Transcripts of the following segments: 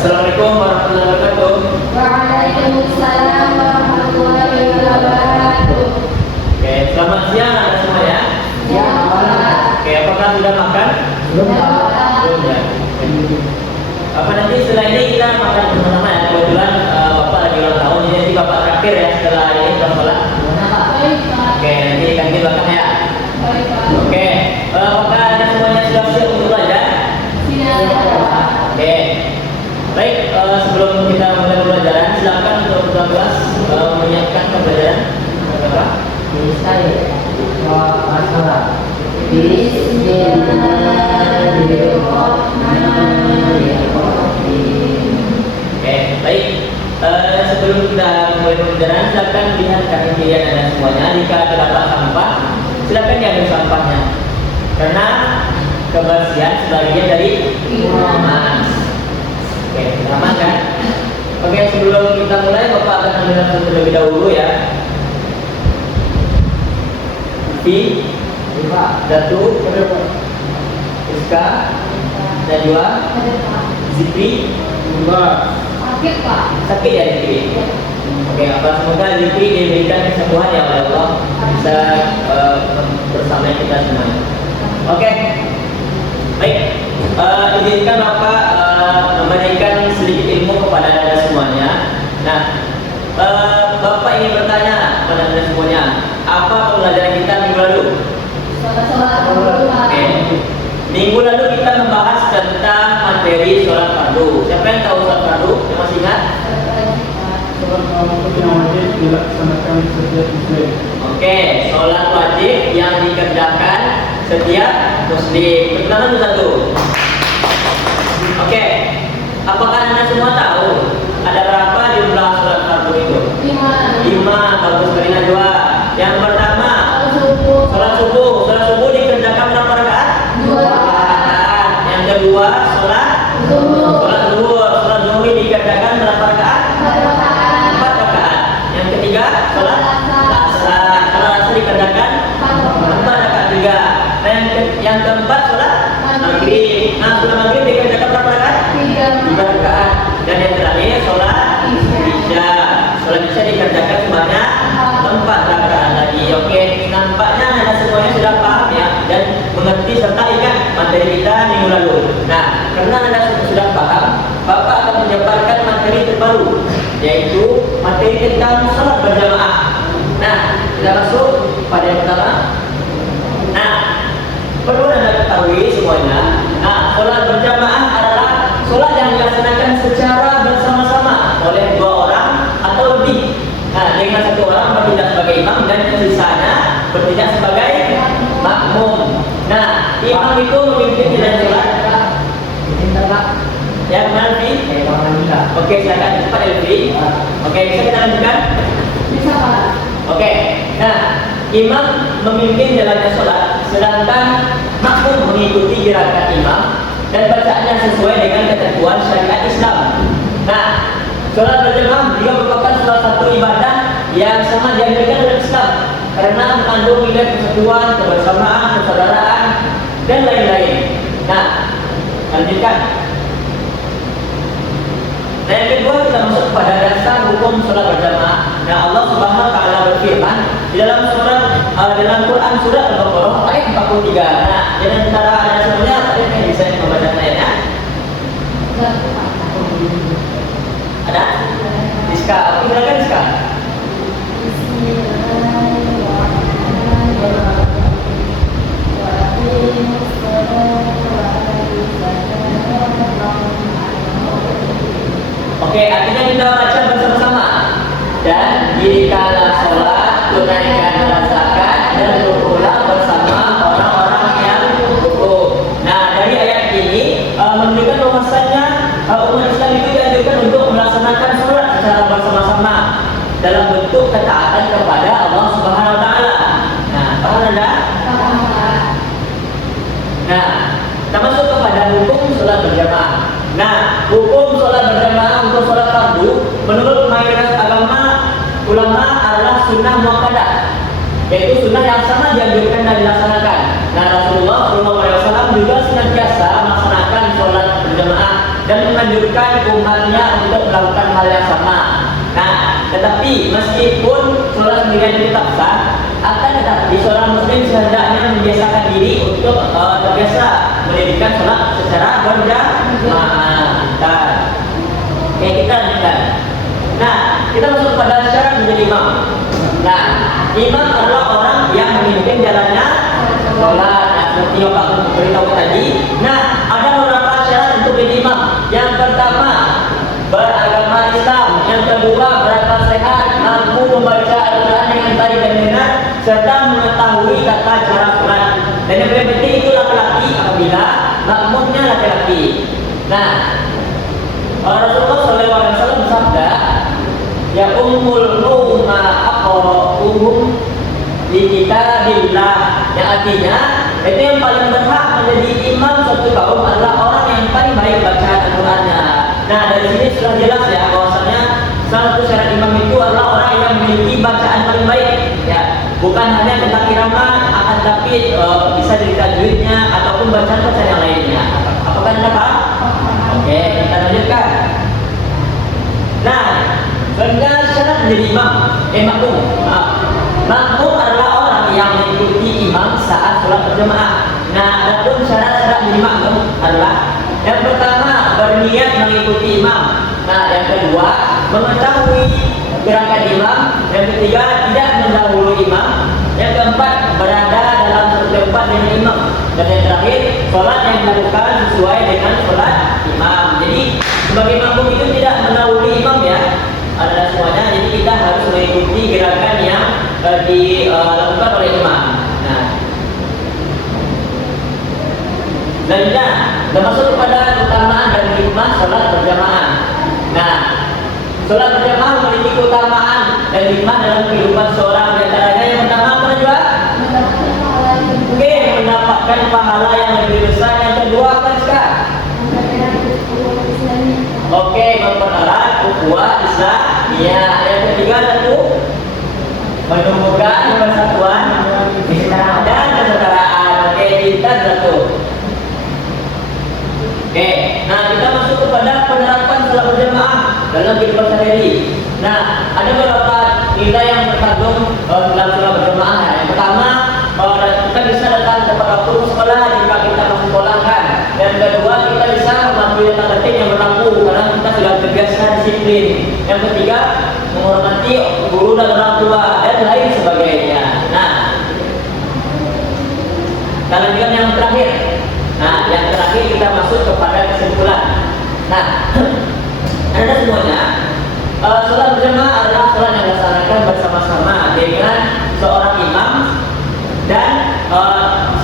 Assalamualaikum warahmatullahi wabarakatuh. Waalaikumsalam warahmatullahi wabarakatuh. Oke, selamat siang anda semua ya. Ya, Pak. Oke, apakah sudah makan? Ya, Pak. Belum ya. Apa nanti setelah ini kita makan bersama ya. Kebetulan bapak lagi ulang tahun, jadi bapak terakhir ya setelah ini kita sholat. Baik, Pak. Oke, nanti ganti belakang ya. Baik, Pak. Oke, apakah anda semuanya sudah siap untuk belajar? Siap, Pak. Oke. Baik, sebelum kita mulai pembelajaran, silakan untuk ketua kelas menyiapkan pembelajaran. Bapak. Oke, baik. Sebelum kita mulai pembelajaran, silakan lihat kaki kiri anda semuanya. Jika terdapat sampah, silakan diambil sampahnya. Karena kebersihan sebagian dari iman. Oke, aman kan? Oke, sebelum kita mulai, Bapak akan menjelaskan terlebih dahulu ya. Fi, Datu, Iska, Najwa, Zikri, Sakit, Pak. sakit ya Zikri? Oke, semoga Zikri diberikan kesembuhan ya oleh Allah, bisa bersama kita semuanya. Oke, baik. Izinkan Bapak memberikan sedikit ilmu kepada anda semuanya. Nah, Bapak ingin bertanya kepada anda semuanya, apa pembelajaran kita minggu lalu? Sholat dulu, Pak. Oke. Minggu lalu kita membahas tentang materi sholat fardu. Siapa yang tahu sholat fardu? Yang masih ingat? Oke, sholat wajib yang dikerjakan setiap muslim. Pertama itu satu. Oke, apakah anda semua tahu ada berapa jumlah sholat fardu itu? 5. Bagus sekali Najwa. Yang pertama, sholat subuh. Sholat subuh dikerjakan berapa rakaat? 2. Rakaat. Yang kedua, sholat zuhur. Sholat zuhur dikerjakan berapa rakaat? 4 rakaat. Yang ketiga, sholat asar. Sholat asar dikerjakan 4 rakaat juga. Dan yang keempat, sholat maghrib. Nah, sholat maghrib dikerjakan berapa rakaat? 3 rakaat. Dan yang terakhir, sholat isya. Sholat isya dikerjakan sebanyak 4 rakaat lagi. Oke, nampaknya anda semuanya sudah paham ya dan mengerti serta ingat materi kita minggu lalu. Nah, karena anda sudah paham, Bapak akan menjabarkan materi terbaru, yaitu materi tentang sholat berjamaah. Nah, kita masuk pada yang pertama. Nah, perlu anda ketahui semuanya. Nah, sholat berjamaah adalah sholat yang dilaksanakan secara bersama-sama oleh 2 orang atau lebih. Nah, dengan 1 orang bertindak sebagai imam dan sisanya bertindak sebagai makmum. Nah, imam itu memimpin jalan sholat. Ya, benar Elvi? Oke, silakan cepat Elvi. Oke, bisa kita lanjutkan? Bisa, Pak. Oke, nah imam memimpin jalannya sholat, sedangkan makmum mengikuti gerakan imam dan bacaannya sesuai dengan ketentuan syariat Islam. Nah, sholat berjamaah juga merupakan salah satu ibadah yang sangat dianjurkan oleh Islam karena mengandung nilai persatuan, kebersamaan, persaudaraan, dan lain-lain. Nah, lanjutkan. Nah, yang kedua kita masuk pada dasar hukum sholat berjamaah. Nah, Allah Subhanahu wa taala berfirman di dalam dalam Quran surat Al-Baqarah ayat 43. Nah, di antara ada semuanya ada yang bisa membaca ayatnya? Ada? Rizka, oke, silakan Rizka. Oke, artinya kita baca bersama-sama. Dan jikalau sholat tunaikanlah zakat dan rukulah bersama orang-orang yang rukuk. Nah, dari ayat ini menunjukkan bahwasanya umat Islam itu dianjurkan untuk melaksanakan sholat secara bersama-sama dalam bentuk ketaatan kepada Allah Subhanahu wa taala. Nah, paham Anda? Nah, kita masuk kepada hukum sholat berjamaah. Nah, hukum sholat berjamaah untuk sholat fardu menurut mayoritas ulama adalah sunnah muakkadah, yaitu sunnah yang sangat dianjurkan dan dilaksanakan. Nah, Rasulullah SAW juga senantiasa melaksanakan sholat berjamaah dan menganjurkan umatnya untuk melakukan hal yang sama. Nah, tetapi meskipun sholat sendirian itu tetap sah, akan tetapi seorang muslim sehendaknya membiasakan diri untuk terbiasa mendirikan sholat secara berjamaah. Oke, kita lanjutkan. Nah, kita masuk pada syarat menjadi imam. Nah, imam adalah orang yang memimpin jalannya sholat. Nah, seperti yang Pak beritahu tadi. Nah, ada beberapa syarat untuk menjadi imam. Yang pertama, beragama Islam. Yang kedua, berakal sehat, mampu membaca Al-Quran dengan baik dan benar, serta mengetahui tata cara sholat. Dan yang paling penting itu laki-laki apabila makmumnya laki-laki. Nah, Rasulullah SAW bersabda, ya ummul umma aqra'uhum di kitabillah, yang artinya itu yang paling berhak menjadi imam suatu kaum adalah orang yang paling baik bacaan Al-Qur'annya. Nah, dari sini sudah jelas ya bahwasanya salah satu syarat imam itu adalah orang yang memiliki bacaan paling baik, ya, bukan hanya tentang irama, akan tapi bisa jadi tajwidnya ataupun bacaan-bacaan yang lainnya. Apakah Anda paham? Oke, kita lanjutkan. Nah, dengan syarat menjadi imam, makmum. Makmum adalah orang yang mengikuti imam saat sholat berjamaah. Nah, adapun syarat-syarat menjadi makmum adalah yang pertama, berniat mengikuti imam. Nah, yang kedua, mengetahui gerakan imam. Yang ketiga, tidak mendahului imam. Yang keempat, berada dalam satu tempat dengan imam. Dan yang terakhir, sholat yang dilakukan sesuai dengan sholat imam. Jadi, sebagai makmum itu tidak mendahului imam ya. Ada semuanya, jadi kita harus mengikuti gerakan yang dilakukan oleh imam. Nah, selanjutnya, kita masuk kepada keutamaan dan hikmah sholat berjamaah. Nah, sholat berjamaah memiliki keutamaan dan hikmah dalam kehidupan seorang. Di antaranya yang pertama apa juga? Oke, mendapatkan pahala yang lebih besar. Yang kedua apa juga? Oke, mempererat ukhuwah Islamiyah. Yang ketiga tentu menumbuhkan persatuan Islam dan kesetaraan. Oke, kita satu. Oke, nah kita masuk kepada penerapan sholat berjamaah dalam kehidupan sehari-hari. Nah, ada beberapa nilai yang terkandung dalam sholat berjamaah. Yang pertama, kita bisa datang tepat waktu ke sekolah jika kita masuk sekolah kan. Yang kedua, kita bisa mematuhi tata tertib yang berlaku karena kita sudah terbiasa disiplin. Yang ketiga, menghormati guru dan orang tua dan lain sebagainya. Nah, kita lanjutkan yang terakhir. Nah, yang terakhir kita masuk kepada kesimpulan. Nah, Anda semuanya, sholat berjamaah adalah sholat yang dilaksanakan bersama-sama dengan seorang imam dan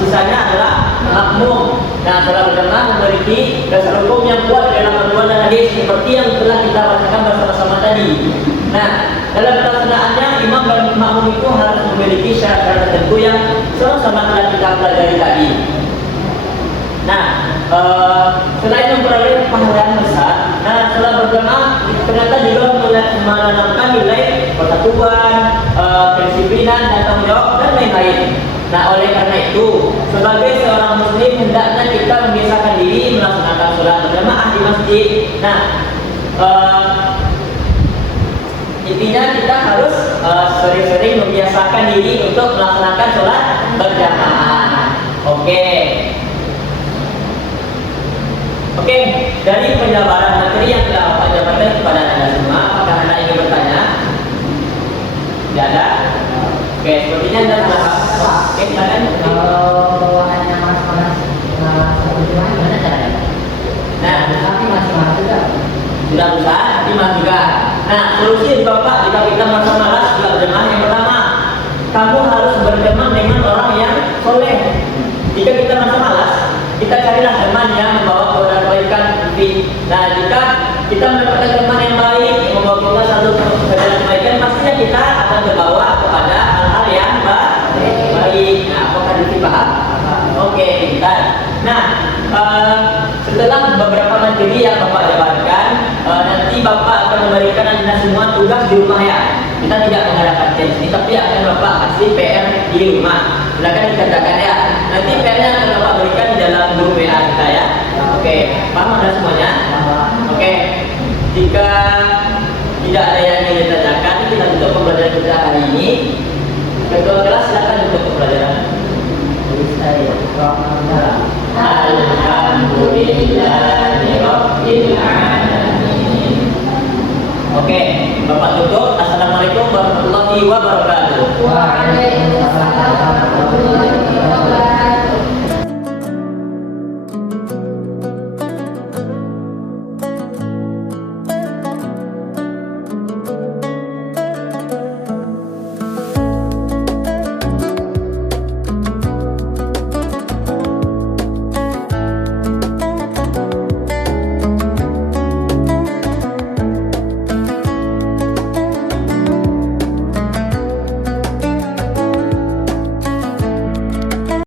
sisanya adalah makmum. Nah, sholat berjamaah memiliki dasar hukum yang kuat dalam Al-Quran dan hadis seperti yang telah kita bacakan bersama-sama tadi. Nah, dalam pelaksanaannya imam dan makmum itu harus memiliki syarat-syarat tertentu yang sama-sama telah kita pelajari tadi. Nah, selain memperoleh pahala yang besar, nah sholat berjamaah ternyata juga menanamkan nilai persatuan, kedisiplinan dan tanggung jawab dan lain-lain. Nah, oleh karena itu, sebagai seorang muslim hendaknya kita membiasakan diri melaksanakan sholat berjamaah di masjid. Nah, intinya kita harus sering-sering membiasakan diri untuk melaksanakan sholat berjamaah. Oke, dari penjabaran materi yang telah Pak jabarkan kepada Anda semua, apakah Anda ingin bertanya? Tidak ada? Oke, sepertinya Anda sudah paham. Oke, silakan. Kalau bawaannya panas-panas gimana caranya? Nah, Tapi masih mahal juga. sudah besar, tapi mahal juga. Nah, solusi Bapak jika kita merasa malas juga berjamaah. Yang pertama, kamu harus berteman dengan orang yang soleh. Jika kita merasa malas, kita carilah teman yang membawa kepada kebaikan. Nah, jika kita mendapatkan teman yang baik yang membawa kita satu kepada kebaikan, pastinya kita akan terbawa kepada hal-hal yang baik. Nah, apakah itu paham? Oke, kita. Nah, setelah beberapa materi yang Bapak jabarkan, nanti Bapak akan memberikan Anda semua tugas di rumah ya. Kita tidak mengadakan tes ini, tapi akan Bapak kasih PR di rumah. Silakan dikerjakan ya. Nanti PR-nya akan Bapak berikan di dalam grup WA kita ya. Oke, paham Anda semuanya? Jika tidak ada yang ingin ditanyakan, kita tutup pembelajaran kita hari ini. Ketua kelas silakan tutup pembelajaran. Alhamdulillahirobbilalamin. Oke, Bapak tutup. Assalamualaikum warahmatullahi wabarakatuh. Waalaikumsalam warahmatullahi wabarakatuh.